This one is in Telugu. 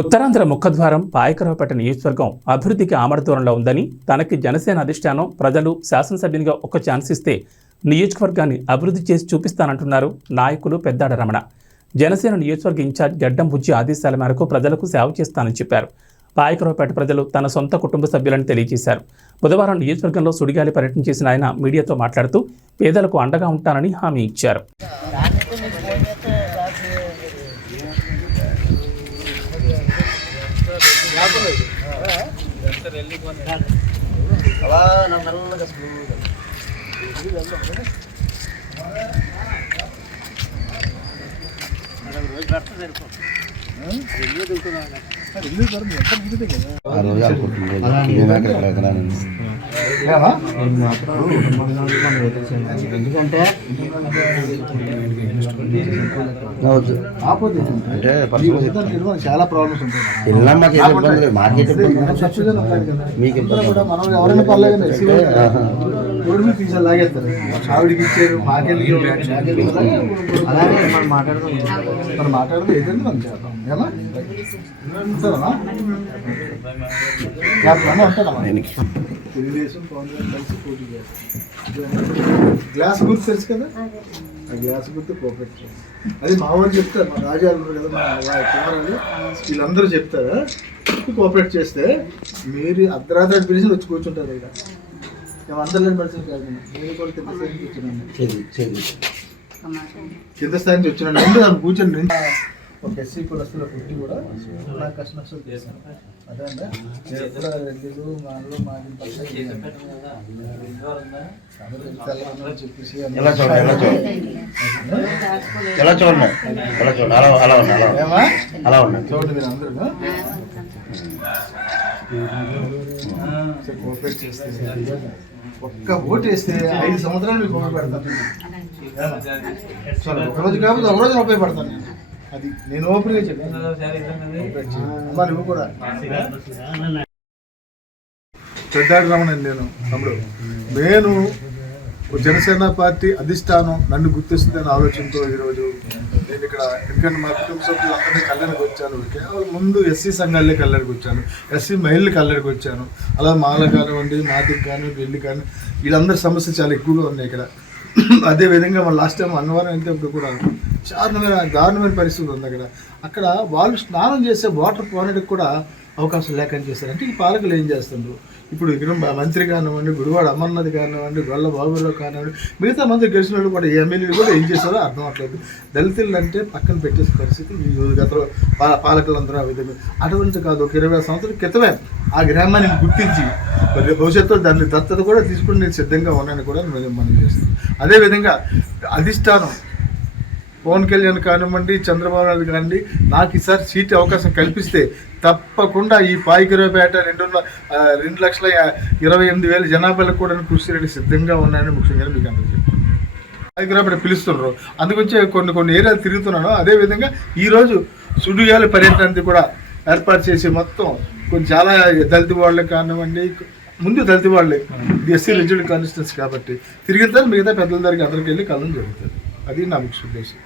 ఉత్తరాంధ్ర ముఖద్వారం పాయకరావుపేట నియోజకవర్గం అభివృద్ధికి ఆమడదూరంలో ఉందని తనకి జనసేన అధిష్టానం ప్రజలు శాసనసభ్యునిగా ఒక ఛాన్స్ ఇస్తే నియోజకవర్గాన్ని అభివృద్ధి చేసి చూపిస్తానంటున్నారు నాయకులు పెద్దాడ రమణ. జనసేన నియోజకవర్గ ఇన్ఛార్జ్ గడ్డం బుజ్జి ఆదేశాల మేరకు ప్రజలకు సేవ చేస్తానని చెప్పారు. పాయకరావుపేట ప్రజలు తన సొంత కుటుంబ సభ్యులను తెలియజేశారు. బుధవారం నియోజకవర్గంలో సుడిగాలి పర్యటన చేసిన ఆయన మీడియాతో మాట్లాడుతూ పేదలకు అండగా ఉంటానని హామీ ఇచ్చారు. అలా నా మెల్లగా. ఆ రోజు అనుకుంటుంది. ఎందుకంటే అంటే. చాలా ప్రాబ్లమ్స్ ఉంటాయి వెళ్ళాం మాకు ఏం ఇబ్బంది లేదు. కదా. మీకు ఇబ్బంది కూడా మనం ఎవరైనా పర్లేదు ఎస్సీ వాళ్ళు ఆహా. రోడ్డు మీద తీసి లాగేస్తారు. ఆవిడికి ఇచ్చారు మాకెళ్ళి అలాగే మనం మాట్లాడుతాం మనం మాట్లాడదు ఏదైనా మనం చేద్దాం. ఏమా ఉంటారమ్మా క్యాప్టెన్ ఉంటారమ్మా దీనికి. తెలుగుదేశం కాంగ్రెస్ కలిసి పోటీ చేస్తారు. గ్లాస్ గుర్తు తెలుసు కదా? ఆ గ్లాస్ గుర్తు కోఆపరేట్ చేస్తారు అది మా వాళ్ళు చెప్తారు మా రాజాలు ఉన్నారు కదా మా కుమారులు వీళ్ళందరూ చెప్తారు కోఆపరేట్ చేస్తే మీరు అర్ధరాత్రి పిలిచి వచ్చి కూర్చుంటారు ఇక్కడ. మేము అందరిలో మనిషి కాదు నేను. కూడా కింద స్థాయి నుంచి వచ్చినాను కింద స్థాయి నుంచి వచ్చినాను. ముందు నన్ను కూర్చొని నుంచి ఒక ఎస్సీ కులస్తుల పుట్టి కూడా నాకు కష్ట నష్టాలు చేశాను. అదే అండి. నేను ఎప్పుడు మాలు మాది చెప్పేసి ఎలా చూడండి ఎలా చూడండి? ఎలా చూడండి? ఎలా చూడండి? అలా అలా ఉండి అలా అలా ఉండండి. చూడండి మీరు అందరూ. కోఆపరేట్ చేస్తే ఒక్క ఓటు వేస్తే ఐదు సంవత్సరాలు మీకు ఉపయోగపడతాను. ఏమా? సరే, ఒక రోజు కాకపోతే ఒక రోజు ఉపయోగపడతాను నేను. అది నేను ఓపెన్గా చెప్పాను. నువ్వు కూడా పెద్దాడు రమణ నేను తమ్ముడు. నేను జనసేన పార్టీ అధిష్టానం నన్ను గుర్తిస్తుందనే ఆలోచనతో ఈరోజు నేను ఇక్కడ ఎందుకంటే మా కుటుంబ సభ్యులు అందరినీ కళ్యాణికి వచ్చాను. కేవలం ముందు ఎస్సీ సంఘాలే కళ్ళకి వచ్చాను. ఎస్సీ మహిళలు కళ్ళకి వచ్చాను. అలా మాల కానివ్వండి మాదికి కానీ వెళ్ళి కానీ వీళ్ళందరి సమస్య చాలా ఎక్కువగా ఉన్నాయి ఇక్కడ. అదే విధంగా మన లాస్ట్ టైం అన్నవరం వెళ్తే కూడా దారుణమైన దారుణమైన పరిస్థితి ఉంది అక్కడ. అక్కడ వాళ్ళు స్నానం చేసే వాటర్ పోనడానికి కూడా అవకాశం లేకుండా చేస్తారు ఈ పాలకులు ఏం చేస్తుండ్రు? ఇప్పుడు మంత్రి కానివ్వండి గుడివాడ అమర్నాథ్ కానివ్వండి గొల్ల బాబురావు కానివ్వండి మిగతా మంత్రి గెలిచిన వాళ్ళు కూడా ఎమ్మెల్యేలు కూడా ఏం చేస్తారో అర్థం అవట్లేదు. దళితులు అంటే పక్కన పెట్టేసే పరిస్థితి ఈ గత పాలకులందరూ ఆ విధంగా అటువంటి కాదు. ఒక ఇరవై సంవత్సరాల క్రితమే ఆ గ్రామాన్ని గుర్తించి మరి భవిష్యత్తులో దాన్ని దత్తత కూడా తీసుకుని నేను సిద్ధంగా ఉన్నాను కూడా నేను మనం చేస్తాను అదేవిధంగా అధిష్టానం పవన్ కళ్యాణ్ కానివ్వండి చంద్రబాబు నాయుడు కానివ్వండి నాకు ఈసారి సీట్ అవకాశం కల్పిస్తే తప్పకుండా ఈ పాయికిరపేట రెండు రెండు లక్షల ఇరవై ఎనిమిది వేల జనాభాలకు కూడా కృషి సిద్ధంగా ఉన్నాయని ముఖ్యంగా మీకు అందరూ చెప్తాను పాయికిరపేట పిలుస్తున్నారు. అందుకొచ్చి కొన్ని కొన్ని ఏరియాలు తిరుగుతున్నాను. అదేవిధంగా ఈరోజు సుడిగాలి పర్యటనది కూడా ఏర్పాటు చేసి మొత్తం కొన్ని చాలా దళిత వాళ్ళకి కానివ్వండి ముందు దళిత వాళ్ళే. ఎస్సీ రిజర్వ్ కాన్స్టిట్యూన్స్ కాబట్టి తిరిగిన తర్వాత మిగతా పెద్దల దగ్గరికి అందరికి వెళ్ళి కలడం జరుగుతుంది. అది నా ముఖ్య ఉద్దేశం.